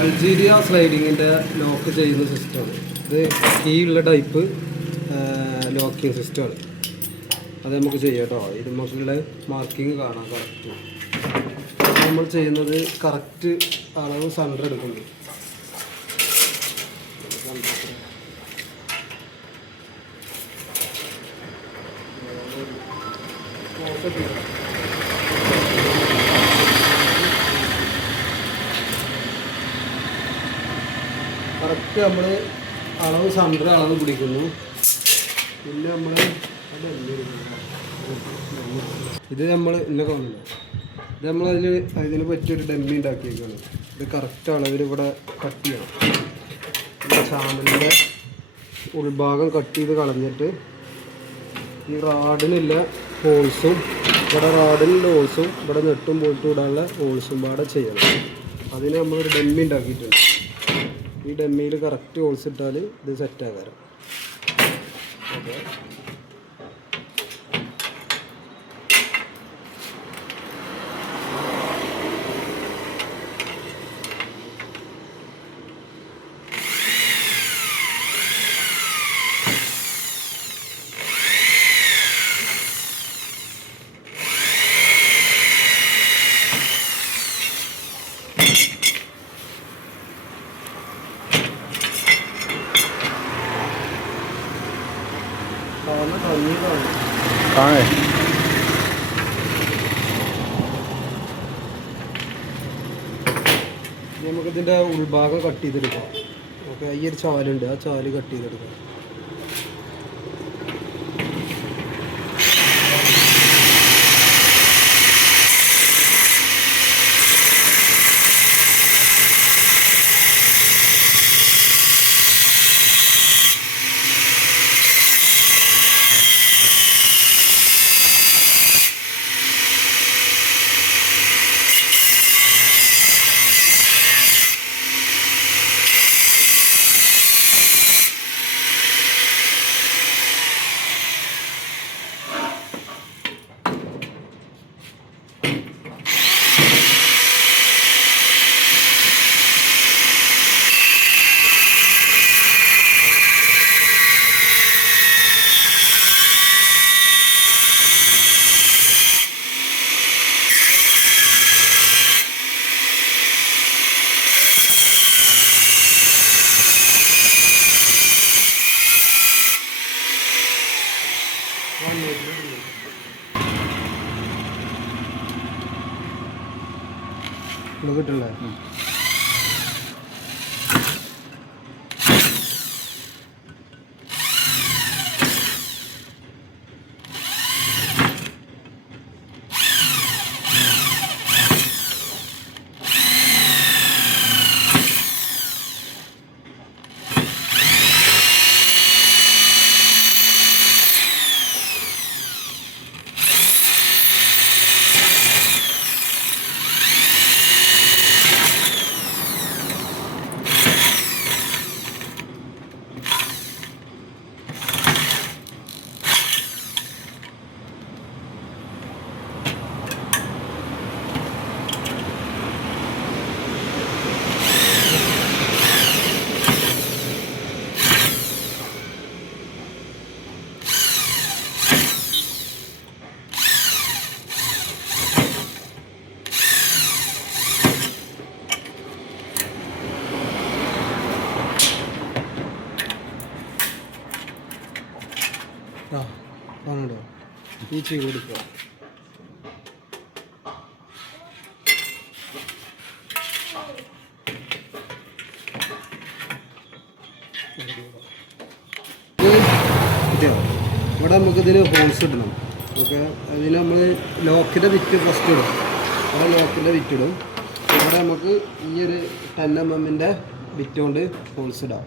Algeria സ്ലൈഡിങ്ങിൻ്റെ lock ചെയ്യുന്ന സിസ്റ്റമാണ് ഇത്. കീ ഉള്ള ടൈപ്പ് ലോക്കിങ് സിസ്റ്റമാണ്. അത് നമുക്ക് ചെയ്യാം കേട്ടോ. ഇത് നമുക്കുള്ള മാർക്കിങ് കാണാം കറക്റ്റ്. നമ്മൾ ചെയ്യുന്നത് കറക്റ്റ് അളവ് സെൻറ്റർ എടുക്കുന്നുണ്ട്. കറക്റ്റ് നമ്മൾ അളവ് സെൻറ്റർ അളവ് പിടിക്കുന്നു. പിന്നെ നമ്മൾ ഇത് നമ്മൾ ഇല്ല കാണുന്നു. ഇത് അതിന് പറ്റിയൊരു ഡമ്മി ഉണ്ടാക്കിയേക്കാണ്. ഇത് കറക്റ്റ് അളവിൽ ഇവിടെ കട്ട് ചെയ്യണം. ചാനലിൻ്റെ ഉൾഭാഗം കട്ട് ചെയ്ത് കളഞ്ഞിട്ട് ഈ റാഡിനുള്ള ഹോൾസും റാഡിനുള്ള ഹോൾസും ഇവിടെ നെട്ടും പോയിട്ട് ഇടാനുള്ള ഹോൾസും പാടെ ചെയ്യണം. അതിന് നമ്മളൊരു ഡമ്മി ഉണ്ടാക്കിയിട്ടുണ്ട്. ഈ ഡമ്മിയിൽ കറക്റ്റ് ഹോൾസ് ഇട്ടാൽ ഇത് സെറ്റാകാരം. ഓക്കെ, നമുക്കിതിൻ്റെ ഉൾഭാഗം കട്ട് ചെയ്തെടുക്കാം. ഓക്കെ, ഈ ഒരു ചാലുണ്ട്, ആ ചാല് കട്ട് ചെയ്തെടുക്കാം. കിട്ടില്ലേ? കാണണ്ടോ? ഈ ചെയ്ത് കൊടുക്കുക. ഇവിടെ നമുക്കിതിന് ഹോൾസ് ഇടണം. ഓക്കെ, അതിന് നമ്മൾ ലോക്കിൻ്റെ വിറ്റ് ഫസ്റ്റ് ഇടും. ആ ലോക്കിൻ്റെ വിറ്റിടും. ഇവിടെ നമുക്ക് ഈ ഒരു 10 mm വിറ്റ് കൊണ്ട് ഹോൾസ് ഇടാം.